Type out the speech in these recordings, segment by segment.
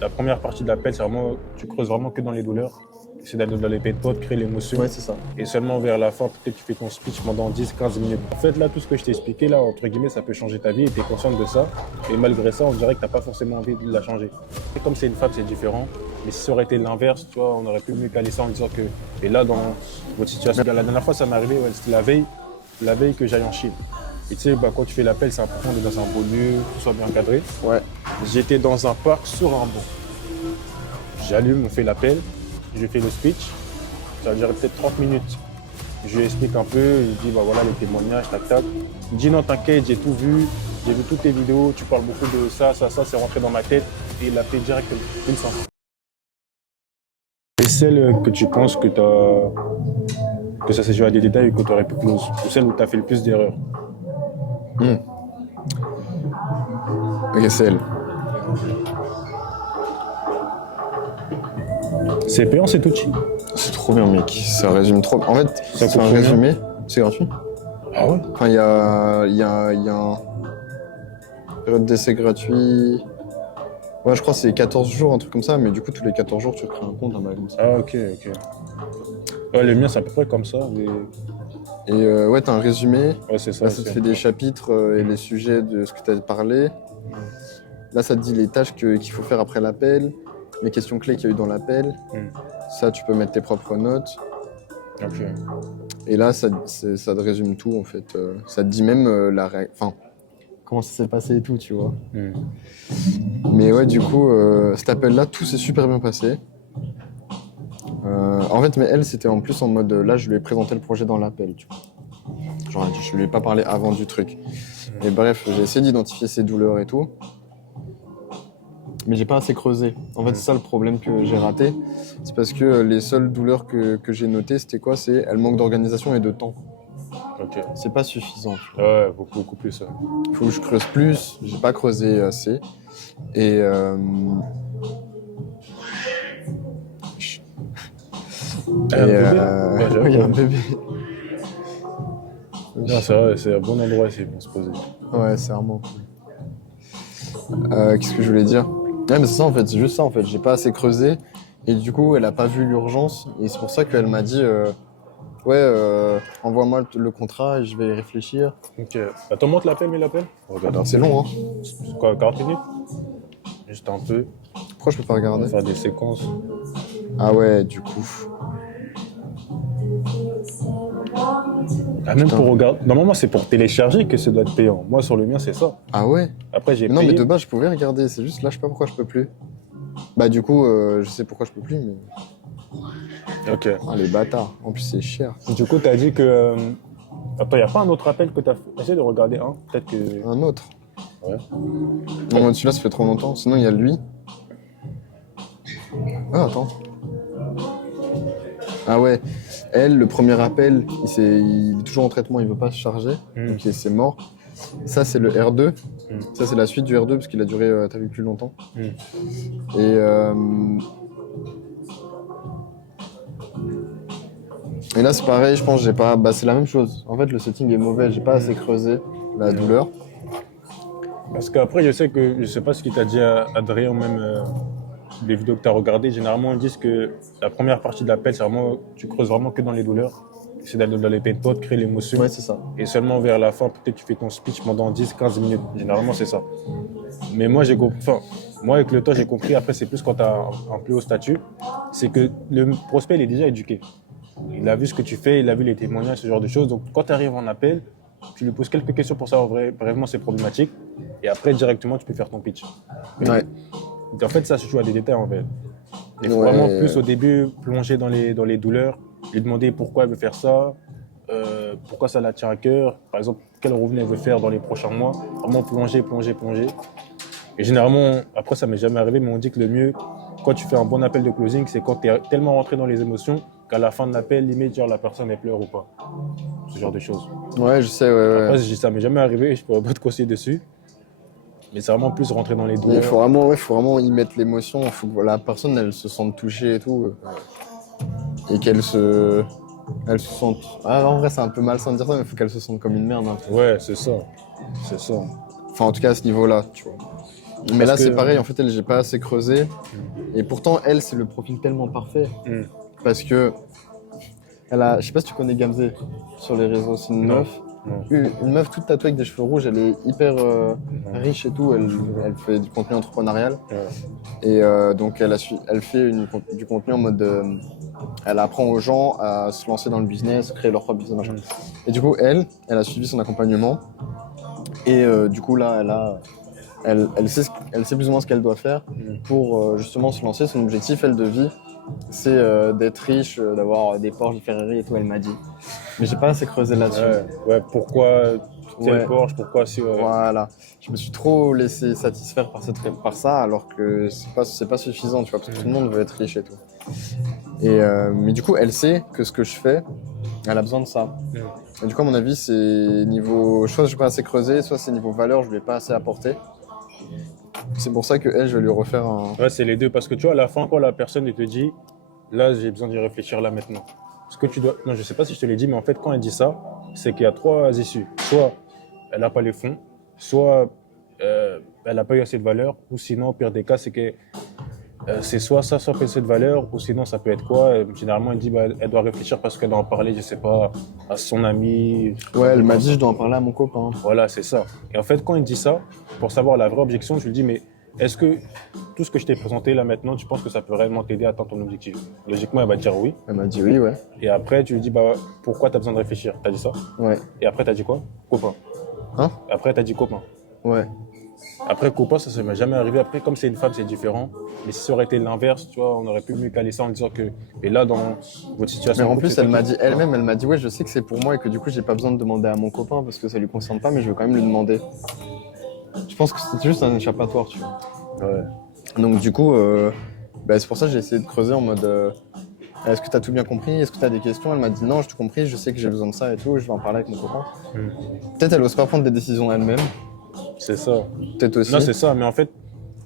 la première partie de l'appel, c'est vraiment, tu creuses vraiment que dans les douleurs. C'est d'aller dans les potes, créer l'émotion. Ouais, c'est ça. Et seulement vers la fin, peut-être tu fais ton speech pendant 10-15 minutes. En fait, là, tout ce que je t'ai expliqué, là, entre guillemets, ça peut changer ta vie et tu es consciente de ça. Et malgré ça, on dirait que tu n'as pas forcément envie de la changer. Et comme c'est une femme, c'est différent. Mais si ça aurait été l'inverse, tu vois, on aurait pu mieux caler ça en disant que. Et là, dans votre situation, la dernière fois, ça m'est arrivé, ouais, c'était la veille que j'aille en Chine. Et tu sais, bah, quand tu fais l'appel, c'est important d'être dans un beau lieu, que tout soit bien encadré. Ouais. J'étais dans un parc sur un banc. J'allume, on fait l'appel, je fais le speech. Ça va durer peut-être 30 minutes. Je lui explique un peu, il dit bah voilà les témoignages, tac tac. Il me dit non t'inquiète, j'ai tout vu, j'ai vu toutes tes vidéos, tu parles beaucoup de ça, c'est rentré dans ma tête et il l'a fait directement, une sans. Et celle que tu penses que ça s'est joué à des détails et que tu aurais pu close, ou celle où tu as fait le plus d'erreurs. Ok, c'est elle. C'est payant cet outil. C'est trop bien, mec. Ça résume trop. En fait, Ça c'est coûte un combien résumé. C'est gratuit. Ah ouais. Enfin, il y a un période d'essai gratuit. Ouais, je crois que c'est 14 jours, un truc comme ça, mais du coup, tous les 14 jours, tu crées un compte, un bail comme ça. Ah ok. Ouais, le mien c'est à peu près comme ça. Mais... Et ouais, t'as un résumé. Ouais c'est ça. Là, ça te fait des chapitres et les sujets de ce que t'as parlé. Là, ça te dit les tâches qu'il faut faire après l'appel, les questions clés qu'il y a eu dans l'appel. Ça, tu peux mettre tes propres notes. Ok. Et là, ça te résume tout, en fait. Ça te dit même la règle. Enfin, comment ça s'est passé et tout, tu vois. Mais ouais, du coup, cet appel-là, tout s'est super bien passé. En fait, mais elle, c'était en plus en mode, là, je lui ai présenté le projet dans l'appel, tu vois. Genre, je lui ai pas parlé avant du truc. Et bref, j'ai essayé d'identifier ses douleurs et tout. Mais j'ai pas assez creusé. En fait, c'est ça le problème que j'ai raté. C'est parce que les seules douleurs que j'ai notées, c'était quoi? C'est elle manque d'organisation et de temps. Ok. C'est pas suffisant. Ouais, beaucoup plus. Il faut que je creuse plus. J'ai pas creusé assez. Et Il y a un bébé ouais, il y a un bébé. Non, c'est vrai, c'est un bon endroit ici pour se poser. Ouais, c'est vraiment cool. Qu'est-ce que je voulais dire? Ouais, mais c'est ça en fait, c'est juste ça en fait. J'ai pas assez creusé et du coup, elle a pas vu l'urgence et c'est pour ça qu'elle m'a dit envoie-moi le contrat et je vais y réfléchir. Ok. Attends, monte l'appel, mais l'appel. Regarde. C'est long, hein? C'est quoi, 40 minutes? Juste un peu. Pourquoi je peux pas On regarder? va faire des séquences. Ah ouais, du coup. Ah, même pour regarder. Normalement, c'est pour télécharger que ça doit être payant. Moi, sur le mien, c'est ça. Ah ouais? Après, j'ai Mais non, payé. mais de base, je pouvais regarder. C'est juste là, je sais pas pourquoi je peux plus. Bah, du coup, je sais pourquoi je peux plus, mais. Ok. Ah, les bâtards. En plus, c'est cher. Du coup, t'as dit que. Attends, y a pas un autre appel que t'as fait? Essaye de regarder un. Peut-être que. Un autre. Ouais. Non, celui-là, ça fait trop longtemps. Sinon, il y a lui. Ah, attends. Ah ouais. Elle, le premier appel, il est toujours en traitement, il veut pas se charger. Donc, c'est mort. Ça, c'est le R2. Ça, c'est la suite du R2 parce qu'il a duré, t'as vu, plus longtemps. Et là, c'est pareil, je pense, j'ai pas. Bah, c'est la même chose. En fait, le setting est mauvais, j'ai pas assez creusé la douleur. Parce qu'après, je sais pas ce qu'il t'a dit Adrien, ou même les vidéos que tu as regardées. Généralement, ils disent que la première partie de l'appel, c'est vraiment, tu creuses vraiment que dans les douleurs. C'est d'aller dans les potes, créer l'émotion. Ouais, c'est ça. Et seulement vers la fin, peut-être tu fais ton speech pendant 10-15 minutes. Généralement, c'est ça. Mais moi, moi, avec le temps, j'ai compris. Après, c'est plus quand tu as un plus haut statut. C'est que le prospect, il est déjà éduqué. Il a vu ce que tu fais, il a vu les témoignages, ce genre de choses. Donc, quand tu arrives en appel, tu lui poses quelques questions pour savoir vraiment ses problématiques. Et après, directement, tu peux faire ton pitch. Ouais. Donc, en fait, ça se joue à des détails, en fait. Il faut vraiment plus, au début, plonger dans les douleurs, lui demander pourquoi elle veut faire ça, pourquoi ça la tient à cœur, par exemple, quel revenu elle veut faire dans les prochains mois. Vraiment plonger. Et généralement, après, ça m'est jamais arrivé, mais on dit que le mieux, quand tu fais un bon appel de closing, c'est quand tu es tellement rentré dans les émotions qu'à la fin de l'appel, limite, genre, la personne, elle pleure ou pas. Ce genre de choses. Ouais, je sais, ouais. Après, ça m'est jamais arrivé, je pourrais pas te conseiller dessus. Mais c'est vraiment plus rentrer dans les douleurs. Il faut vraiment y mettre l'émotion. Il faut que la personne, elle se sente touchée et tout. Et qu'elle se sente. Ah, en vrai, c'est un peu malsain de dire ça, mais il faut qu'elle se sente comme une merde. Hein. Ouais, c'est ça. Enfin, en tout cas, à ce niveau-là, tu vois. Mais là, Parce c'est que- pareil, en fait, elle, j'ai pas assez creusé. Et pourtant, elle, c'est le profil tellement parfait. Hmm. Parce que, je sais pas si tu connais Gamze sur les réseaux, c'est une Non. meuf. Non. Une meuf toute tatouée avec des cheveux rouges, elle est hyper riche et tout, elle fait du contenu entrepreneurial. Ouais. Et donc, elle fait du contenu en mode. Elle apprend aux gens à se lancer dans le business, créer leur propre business, machin. Et du coup, elle a suivi son accompagnement. Et du coup, là, elle sait plus ou moins ce qu'elle doit faire pour justement se lancer. Son objectif, elle, de vie, c'est d'être riche, d'avoir des Porsche, des Ferrari et tout, elle m'a dit. Mais j'ai pas assez creusé là-dessus. Ouais, pourquoi tel Ouais. Porsche, pourquoi si. Voilà. Je me suis trop laissé satisfaire par ça, alors que c'est pas suffisant, tu vois, parce que tout le monde veut être riche et tout. Et mais du coup, elle sait que ce que je fais, elle a besoin de ça. Et du coup, à mon avis, c'est niveau. Soit je n'ai pas assez creusé, soit c'est niveau valeur, je ne lui ai pas assez apporté. C'est pour ça que elle, je vais lui refaire un. Ouais, c'est les deux. Parce que tu vois, à la fin, quand la personne elle te dit, là, j'ai besoin d'y réfléchir là maintenant. Ce que tu dois. Non, je sais pas si je te l'ai dit, mais en fait, quand elle dit ça, c'est qu'il y a trois issues. Soit elle n'a pas les fonds, soit elle n'a pas eu assez de valeur, ou sinon, au pire des cas, c'est que c'est soit ça, soit pas assez de valeur, ou sinon, ça peut être quoi. Généralement, elle dit, bah, elle doit réfléchir parce qu'elle doit en parler, je sais pas, à son ami. Ouais, elle m'a dit, je dois en parler à mon copain. Voilà, c'est ça. Et en fait, quand elle dit ça, pour savoir la vraie objection, je lui dis, mais est-ce que tout ce que je t'ai présenté là maintenant, tu penses que ça peut réellement t'aider à atteindre ton objectif? Logiquement, elle va te dire oui. Elle m'a dit oui, ouais. Et après, tu lui dis, bah, pourquoi t'as besoin de réfléchir? T'as dit ça? Ouais. Et après, t'as dit quoi? Copain. Hein? Après, t'as dit copain. Ouais. Après, copain, ça m'est jamais arrivé. Après, comme c'est une femme, c'est différent. Mais si ça aurait été l'inverse, tu vois, on aurait pu mieux caler ça en disant que, et là, dans votre situation. Mais en couple, plus, c'est elle ça m'a qui- dit elle-même, elle m'a dit, ouais, je sais que c'est pour moi et que du coup, j'ai pas besoin de demander à mon copain parce que ça lui concerne pas, mais je veux quand même lui demander. Je pense que c'est juste un échappatoire, tu vois. Ouais. Donc du coup, c'est pour ça que j'ai essayé de creuser en mode est-ce que tu as tout bien compris? Est-ce que tu as des questions? Elle m'a dit non, j'ai tout compris, je sais que j'ai besoin de ça et tout, je vais en parler avec mon copain. Peut-être elle ose pas prendre des décisions elle-même, C'est ça. peut-être aussi. Non, c'est ça. Mais en fait,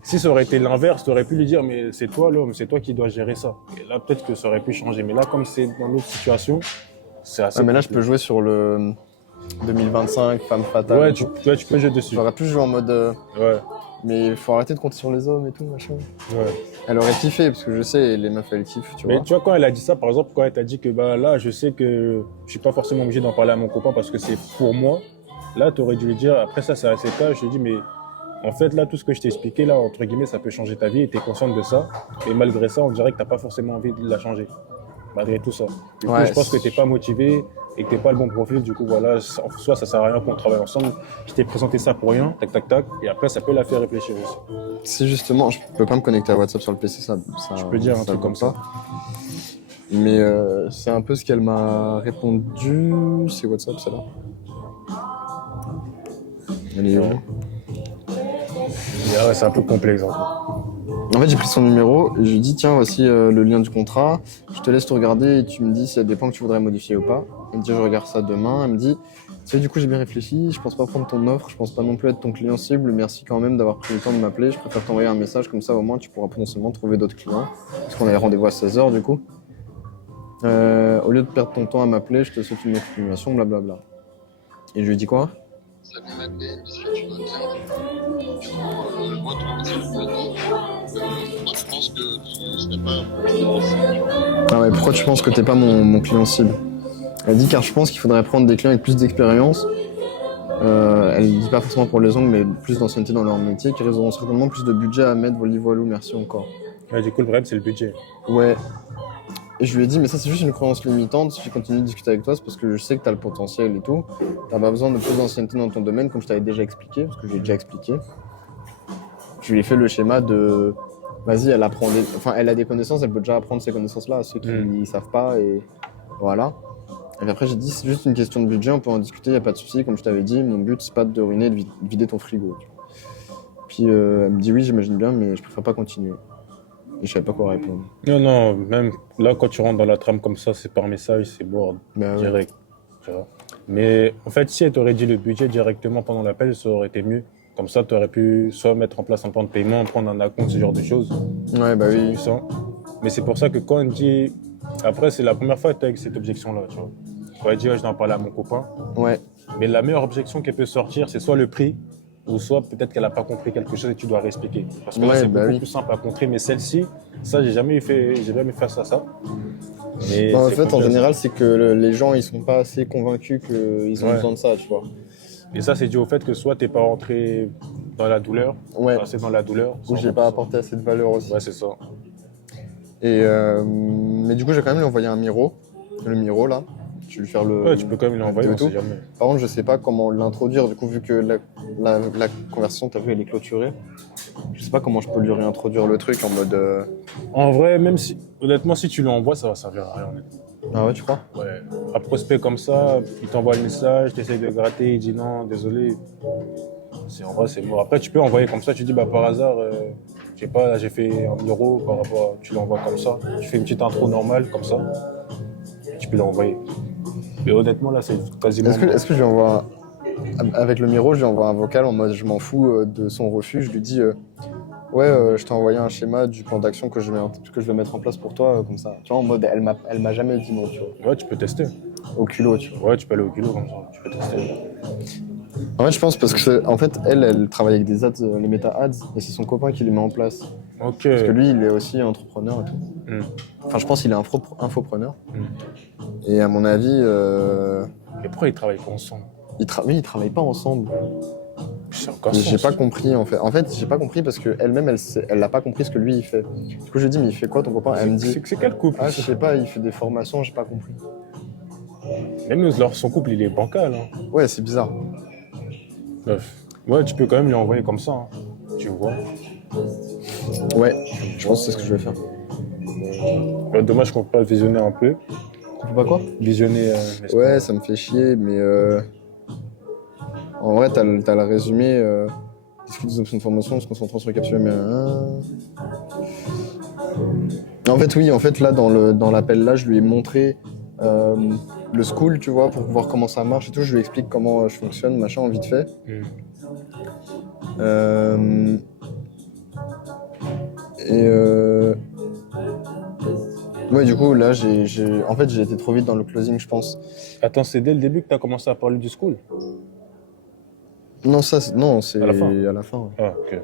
si ça aurait été l'inverse, tu aurais pu lui dire, mais c'est toi l'homme, c'est toi qui dois gérer ça. Et là, peut-être que ça aurait pu changer. Mais là, comme c'est dans l'autre situation, c'est assez. Ouais, mais là, je peux jouer sur le 2025, femme fatale. Ouais, tu peux jouer dessus. J'aurais pu jouer en mode Ouais, mais il faut arrêter de compter sur les hommes et tout, machin. ouais. Elle aurait kiffé, parce que je sais, les meufs, elles kiffent, tu Mais vois. tu vois, quand elle a dit ça, par exemple, quand elle t'a dit que bah, là, je sais que je suis pas forcément obligé d'en parler à mon copain parce que c'est pour moi, là, tu aurais dû lui dire, après ça, c'est assez tard, je lui ai dit, mais en fait, là, tout ce que je t'ai expliqué, là, entre guillemets, ça peut changer ta vie et tu es consciente de ça. Et malgré ça, on dirait que tu n'as pas forcément envie de la changer, malgré tout ça. Du coup, Ouais, je pense que tu n'es pas motivé et que tu n'es pas le bon profil. Du coup, voilà, soit ça sert à rien qu'on travaille ensemble. Je t'ai présenté ça pour rien, tac, tac, tac. Et après, ça peut la faire réfléchir aussi. C'est justement, je peux pas me connecter à WhatsApp sur le PC, ça Je peux dire un ça truc va comme ça. Mais c'est un peu ce qu'elle m'a répondu. C'est WhatsApp, celle-là. Elle est où? Et ouais, c'est un peu complexe. En fait, j'ai pris son numéro et je lui ai dit tiens, voici le lien du contrat. Je te laisse te regarder et tu me dis s'il y a des points que tu voudrais modifier ou pas. Elle me dit je regarde ça demain. Elle me dit tu sais, du coup, j'ai bien réfléchi. Je pense pas prendre ton offre. Je pense pas non plus être ton client cible. Merci quand même d'avoir pris le temps de m'appeler. Je préfère t'envoyer un message comme ça, au moins tu pourras potentiellement trouver d'autres clients. Parce qu'on avait rendez-vous à 16h du coup. Au lieu de perdre ton temps à m'appeler, je te souhaite une continuation, blablabla. Et je lui dis quoi? Ça vient m'appeler, elle me dit que tu vas bien. Du coup, moi, de mon côté, moi, je pense que tu serais pas mon client cible. Ah ouais, pourquoi tu penses que t'es pas mon client cible? Elle dit car je pense qu'il faudrait prendre des clients avec plus d'expérience. Elle dit pas forcément pour les ongles, mais plus d'ancienneté dans leur métier, qui auront certainement plus de budget à mettre, voilou, merci encore. Ouais, du coup, le problème, c'est le budget. Ouais. Et je lui ai dit, mais ça c'est juste une croyance limitante, si je continue de discuter avec toi, c'est parce que je sais que t'as le potentiel et tout. T'as pas besoin de plus d'ancienneté dans ton domaine, comme je t'avais déjà expliqué, parce que je l'ai déjà expliqué. Je lui ai fait le schéma de, vas-y, elle apprend enfin, elle a des connaissances, elle peut déjà apprendre ces connaissances-là à ceux qui ne savent pas, et voilà. Et puis après, j'ai dit, c'est juste une question de budget, on peut en discuter, y a pas de souci. Comme je t'avais dit, mon but, c'est pas de ruiner, de vider ton frigo. Puis elle me dit, oui, j'imagine bien, mais je préfère pas continuer. Et je savais pas quoi répondre. Non, non, même là, quand tu rentres dans la trame comme ça, c'est par message, c'est board, Bah ouais. direct. Tu vois. Mais en fait, si elle t'aurait dit le budget directement pendant l'appel, ça aurait été mieux. Comme ça, tu aurais pu soit mettre en place un plan de paiement, prendre un acompte, ce genre de choses. Ouais, bah oui. Puissant. Mais c'est pour ça que quand elle dit. Après, c'est la première fois que tu as avec cette objection-là, tu vois. Quand elle dit, ouais, je dois en parler à mon copain. Ouais. Mais la meilleure objection qu'elle peut sortir, c'est soit le prix, ou soit peut-être qu'elle n'a pas compris quelque chose et tu dois réexpliquer. Parce que là, Ouais, c'est bah beaucoup oui. plus simple à contrer, mais celle-ci, ça, j'ai jamais fait ça. Mais Bah, en c'est fait, comme en tu as dit. général, c'est que les gens, ils sont pas assez convaincus qu'ils ont Ouais. besoin de ça, tu vois. Et ça, c'est dû au fait que soit tu n'es pas rentré dans la douleur, Ouais. assez dans la douleur. Ou j'ai pas apporté assez de valeur aussi. Ouais, c'est ça. Et mais du coup, j'ai quand même lui envoyé un Miro. Le Miro, là. Je vais lui faire le. Ouais, tu peux quand même lui envoyer, de on tout. sait jamais. Par contre, je sais pas comment l'introduire, du coup, vu que la conversation, t'as vu, elle est clôturée. Je sais pas comment je peux lui réintroduire le truc en mode. En vrai, même si, honnêtement, si tu lui envoies, ça va servir à rien, honnêtement. Ah ouais, tu crois? Ouais. Un prospect comme ça, il t'envoie le message, tu essaies de gratter, il dit non, désolé. En vrai, c'est mort. Après, tu peux envoyer comme ça, tu dis bah, par hasard, je sais pas, là, j'ai fait un euro par rapport tu l'envoies comme ça. Tu fais une petite intro normale comme ça, et tu peux l'envoyer. Mais honnêtement, là, c'est quasiment. Est-ce que je lui envoie. Avec le Miro, je lui envoie un vocal en mode je m'en fous de son refus. Je lui dis ouais, je t'ai envoyé un schéma du plan d'action que je vais mettre en place pour toi, comme ça. Tu vois, en mode elle m'a jamais dit non, tu vois. Ouais, tu peux tester. Au culot, tu vois. Ouais, tu peux aller au kilo comme ça, tu peux tester. En fait, je pense parce que en fait, elle travaille avec des ads, les méta ads, et c'est son copain qui les met en place. Ok. Parce que lui, il est aussi entrepreneur et tout. Enfin, je pense qu'il est infopreneur. Et à mon avis, Mais pourquoi ils travaillent pas ensemble? oui, ils travaillent pas ensemble. C'est encore J'ai sens. pas compris en fait. En fait, j'ai pas compris parce que elle-même, elle n'a pas compris ce que lui il fait. Du coup, je lui dis mais il fait quoi ton copain? Elle me dit C'est quel couple? ah je sais pas, il fait des formations, j'ai pas compris. Même son couple, il est bancal. Hein. Ouais, c'est bizarre. Bref. Ouais, tu peux quand même lui envoyer comme ça. Hein. Tu vois. Ouais, je pense que c'est ce que je vais faire. Dommage qu'on peut pas visionner un peu. Tu peux pas quoi? Visionner. Ouais, ça me fait chier, mais en vrai, t'as le résumé. Discute des options de formation, se concentrant sur les capsules. Mais en fait, oui, en fait, là, dans l'appel, là, je lui ai montré le school, tu vois, pour voir comment ça marche et tout. Je lui explique comment je fonctionne, machin, vite fait. Ouais, du coup, là, en fait, j'ai été trop vite dans le closing, je pense. Attends, c'est dès le début que tu as commencé à parler du school? Non, c'est À la fin. à la fin. Ouais. Ah, ok.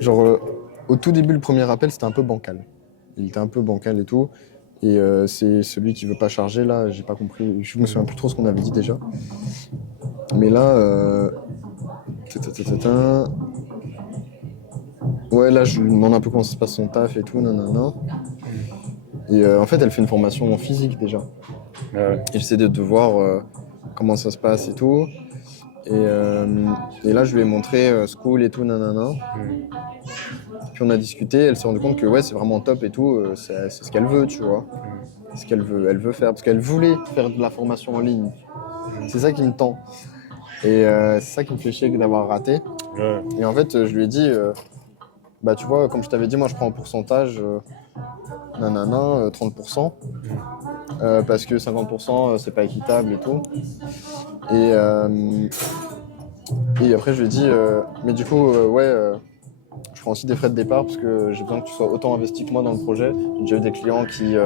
Genre, au tout début, le premier appel, c'était un peu bancal. Il était un peu bancal et tout. Et c'est celui qui veut pas charger, là, j'ai pas compris. Je me souviens plus trop ce qu'on avait dit déjà. Mais là, ouais, là, je lui demande un peu comment ça se passe son taf et tout, nanana. Et en fait, elle fait une formation en physique déjà. Ouais. Et j'essaie de voir comment ça se passe et tout. Et là, je lui ai montré school et tout, nanana. Puis on a discuté, elle s'est rendue compte que ouais, c'est vraiment top et tout, c'est ce qu'elle veut, tu vois. C'est ce qu'elle veut, elle veut faire, parce qu'elle voulait faire de la formation en ligne. C'est ça qui me tend. Et c'est ça qui me fait chier d'avoir raté. Ouais. Et en fait, je lui ai dit, bah tu vois, comme je t'avais dit, moi je prends en pourcentage, nanana, 30%. Parce que 50% c'est pas équitable et tout. Et après je lui ai dit, mais du coup, je prends aussi des frais de départ parce que j'ai besoin que tu sois autant investi que moi dans le projet. J'ai déjà eu des clients qui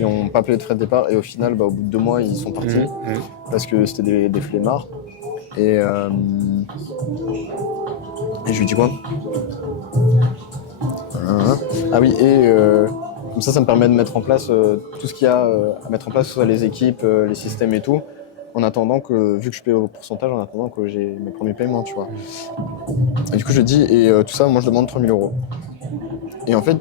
n'ont pas payé de frais de départ et au final, bah, au bout de 2 mois, ils sont partis parce que c'était des flemmards. Et je lui dis quoi? Ah oui, et comme ça me permet de mettre en place tout ce qu'il y a à mettre en place, que ce soit les équipes, les systèmes et tout, en attendant que, vu que je paye au pourcentage, en attendant que j'ai mes premiers paiements, tu vois. Et du coup, je dis, et tout ça, moi, je demande 3 000 €. Et en fait,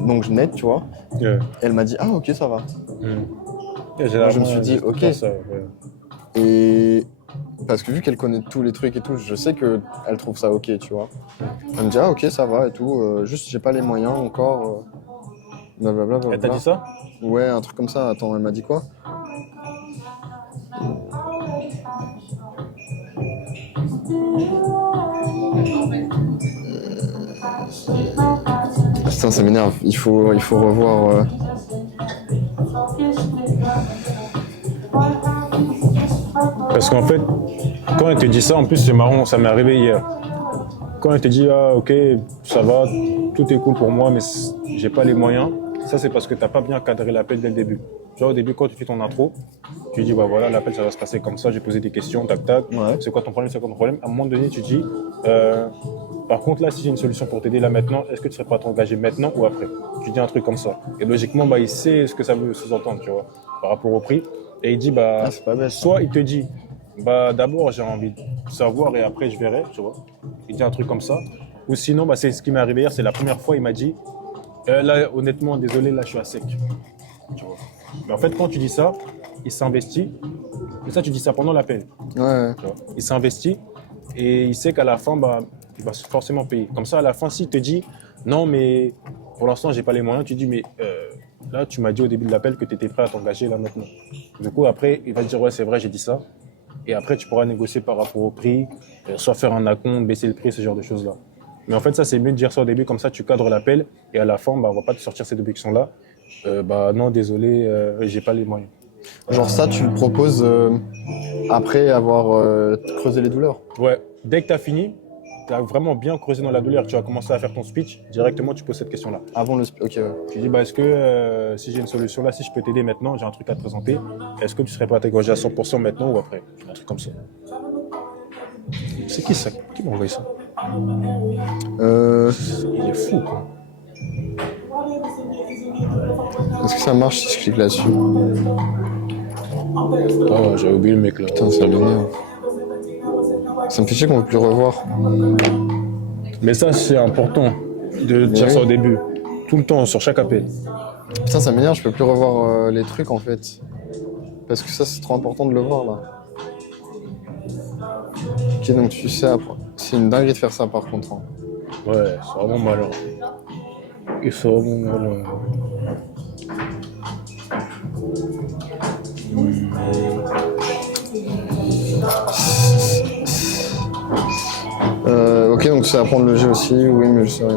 donc je net, tu vois, Yeah. et elle m'a dit, ah, ok, ça va. Moi, je me suis dit, ok. Ça, ouais. Et parce que vu qu'elle connaît tous les trucs et tout, je sais qu'elle trouve ça ok, tu vois. Elle me dit, ah, ok, ça va et tout, juste, j'ai pas les moyens encore, blablabla. Elle t'a dit ça? Ouais, un truc comme ça. Attends, elle m'a dit quoi? Putain, ça m'énerve. Il faut revoir. Parce qu'en fait, quand elle te dit ça, en plus c'est marrant, ça m'est arrivé hier. Quand elle te dit ah ok, ça va, tout est cool pour moi, mais j'ai pas les moyens, ça c'est parce que t'as pas bien cadré l'appel dès le début. Tu vois, au début, quand tu fais ton intro, tu dis, bah voilà, l'appel, ça va se passer comme ça, j'ai posé des questions, tac, tac. Ouais. C'est quoi ton problème, c'est quoi ton problème. À un moment donné, tu dis, par contre, là, si j'ai une solution pour t'aider là maintenant, est-ce que tu serais prêt à t'engager maintenant ou après? Tu dis un truc comme ça. Et logiquement, bah, il sait ce que ça veut sous-entendre, tu vois, par rapport au prix. Et il dit, bah, Ah, c'est pas bête. soit il te dit, bah, d'abord, j'ai envie de savoir et après, je verrai, tu vois. Il dit un truc comme ça. Ou sinon, bah, c'est ce qui m'est arrivé hier, c'est la première fois, il m'a dit, là, honnêtement, désolé, là, je suis à sec. Tu vois. Mais en fait, quand tu dis ça, il s'investit. Mais ça, tu dis ça pendant l'appel. Ouais. Tu vois. Il s'investit et il sait qu'à la fin, bah, il va forcément payer. Comme ça, à la fin, s'il te dit non, mais pour l'instant, j'ai pas les moyens, tu dis mais là, tu m'as dit au début de l'appel que tu étais prêt à t'engager là maintenant. Du coup, après, il va te dire ouais, c'est vrai, j'ai dit ça. Et après, tu pourras négocier par rapport au prix, soit faire un acompte, baisser le prix, ce genre de choses-là. Mais en fait, ça, c'est mieux de dire ça au début, comme ça, tu cadres l'appel et à la fin, bah, on va pas te sortir cette objection-là. Bah non, désolé, j'ai pas les moyens. Genre ça, tu le proposes après avoir creusé les douleurs. Ouais, dès que tu as fini, tu as vraiment bien creusé dans la douleur, tu vas commencer à faire ton speech, directement tu poses cette question-là. Avant le... Ok, ouais. Tu dis, bah, est-ce que si j'ai une solution là, si je peux t'aider maintenant, j'ai un truc à te présenter, est-ce que tu serais prêt à t'engager à 100% maintenant ou après? Un truc comme ça. C'est qui ça? Qui m'a envoyé ça? Il est fou, quoi. Est-ce que ça marche si je clique là-dessus? Ah, j'avais oublié le mec là. Putain, ça m'énerve. Ça me fait chier qu'on ne peut plus revoir. Mais ça, c'est important de dire ça au début. Tout le temps, sur chaque appel. Putain, ça m'énerve, je peux plus revoir les trucs en fait. Parce que ça, c'est trop important de le voir là. Ok, donc tu sais, c'est une dinguerie de faire ça par contre. Hein. Ouais, c'est vraiment malin. Et c'est vraiment malin. Ok, donc tu sais apprendre le jeu aussi, oui, mais je sais rien.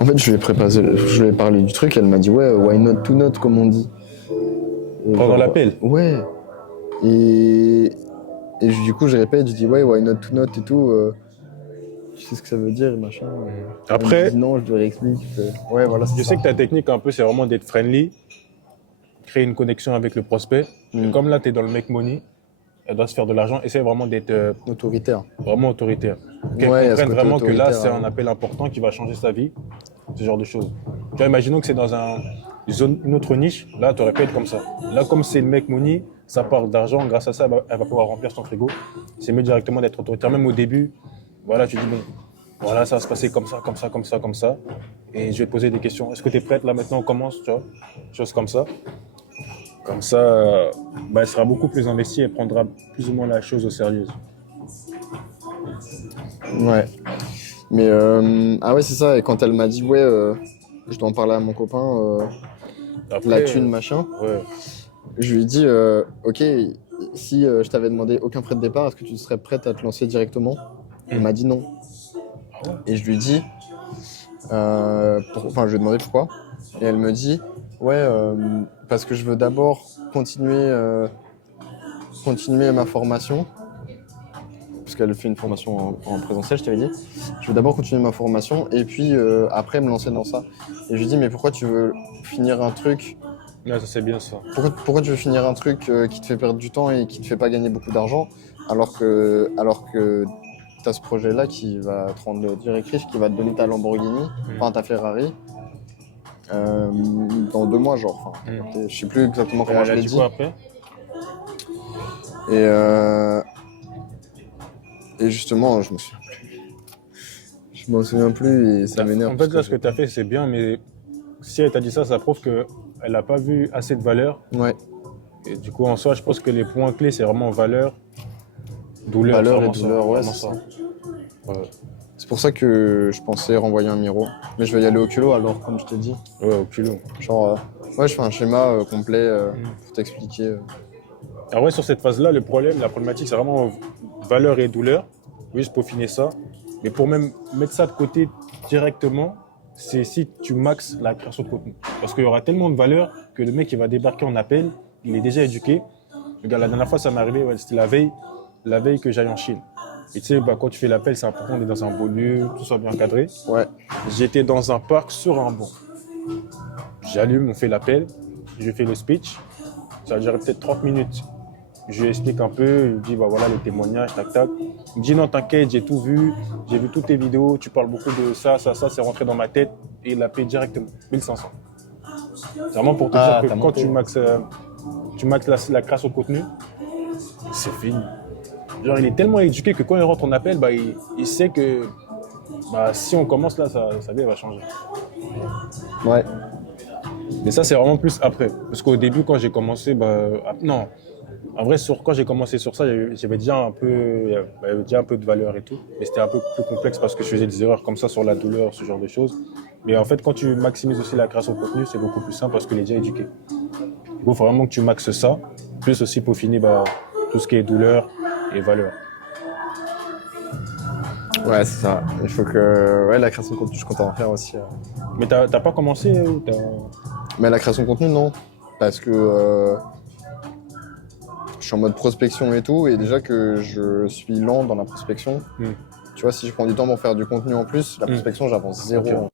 En fait, je lui ai parlé du truc, elle m'a dit ouais, why not to not, comme on dit. Pendant l'appel? Ouais. Et du coup, je répète, je dis ouais, why not to not et tout. Tu sais ce que ça veut dire, machin. Après, elle me dit, non, je dois réexpliquer. Ouais, voilà. je sais que ta technique un peu, c'est vraiment d'être friendly, créer une connexion avec le prospect. Et comme là, tu es dans le make money, elle doit se faire de l'argent, essaie vraiment d'être autoritaire. Vraiment autoritaire. Qu'elle comprenne vraiment que là, c'est un appel important qui va changer sa vie, ce genre de choses. Tu vois, imaginons que c'est dans une autre niche, là, tu aurais pu être comme ça. Là, comme c'est le make money, ça part d'argent, grâce à ça, elle va pouvoir remplir son frigo. C'est mieux directement d'être autoritaire, même au début. Voilà, tu dis, bon, voilà, ça va se passer comme ça, comme ça, comme ça, comme ça. Et je vais te poser des questions. Est-ce que tu es prête? Là, maintenant, on commence, tu vois, choses comme ça. Comme ça, elle sera beaucoup plus investie et prendra plus ou moins la chose au sérieux. Ouais. Mais, ah ouais, c'est ça. Et quand elle m'a dit, ouais, je dois en parler à mon copain, Après, la thune, machin, ouais. je lui ai dit, ok, si je t'avais demandé aucun frais de départ, est-ce que tu serais prête à te lancer directement? Elle m'a dit non. Et je lui ai dit, je lui ai demandé pourquoi. Et elle me dit, ouais, parce que je veux d'abord continuer ma formation. Parce qu'elle fait une formation en présentiel, je t'avais dit. Je veux d'abord continuer ma formation et puis après me lancer dans ça. Et je lui ai dit, mais pourquoi tu veux finir un truc? Ouais, ça c'est bien ça. Pourquoi tu veux finir un truc qui te fait perdre du temps et qui te fait pas gagner beaucoup d'argent alors que tu as ce projet-là qui va te rendre directrice, qui va te donner ta Lamborghini, enfin ta Ferrari, dans 2 mois, genre. Je sais plus exactement comment je l'ai dit. Quoi après? Et justement, je m'en souviens plus et ça m'énerve. En fait, là, ce que tu as fait, c'est bien, mais si elle t'a dit ça, ça prouve qu'elle n'a pas vu assez de valeur. Ouais. Et du coup, en soi, je pense que les points clés, c'est vraiment valeur, douleur. Valeur et douleur, ouais, c'est ça. Ouais. C'est pour ça que je pensais renvoyer un Miro. Mais je vais y aller au culot alors, comme je t'ai dit. Ouais, au culot. Genre, je fais un schéma complet pour t'expliquer. En vrai, sur cette phase-là, la problématique, c'est vraiment valeur et douleur. Juste peaufiner ça. Mais pour même mettre ça de côté directement, c'est si tu maxes la création de contenu. Parce qu'il y aura tellement de valeur que le mec, il va débarquer en appel, il est déjà éduqué. Regarde, la dernière fois, ça m'est arrivé, ouais, c'était la veille que j'aille en Chine. Et tu sais, bah, quand tu fais l'appel, c'est important, on est dans un beau lieu, tout soit bien encadré. Ouais. J'étais dans un parc sur un banc. J'allume, on fait l'appel, je fais le speech. Ça a duré peut-être 30 minutes. Je lui explique un peu, il me dit, bah voilà, les témoignages, tac, tac. Il me dit, non, t'inquiète, j'ai tout vu, j'ai vu toutes tes vidéos, tu parles beaucoup de ça, c'est rentré dans ma tête. Et il l'a payé directement, 1500. C'est vraiment pour te dire que t'as quand monté. tu maxes la création de contenu, c'est fini. Genre, il est tellement éduqué que quand il rentre en appel, bah, il sait que bah, si on commence là, sa vie va changer. Ouais. Mais ça, c'est vraiment plus après. Parce qu'au début, quand j'ai commencé, non. En vrai, quand j'ai commencé sur ça, j'avais déjà un peu de valeur et tout. Mais c'était un peu plus complexe parce que je faisais des erreurs comme ça sur la douleur, ce genre de choses. Mais en fait, quand tu maximises aussi la création de contenu, c'est beaucoup plus simple parce qu'il est déjà éduqué. Du coup, il faut vraiment que tu maxes ça. Plus aussi peaufiner tout ce qui est douleur et valeur. Ouais, c'est ça. Il faut que. Ouais, la création de contenu, je compte en faire aussi. Mais t'as pas commencé ou Mais la création de contenu, non. Parce que je suis en mode prospection et tout, et déjà que je suis lent dans la prospection. Tu vois, si je prends du temps pour faire du contenu en plus, la prospection, j'avance zéro. Ok.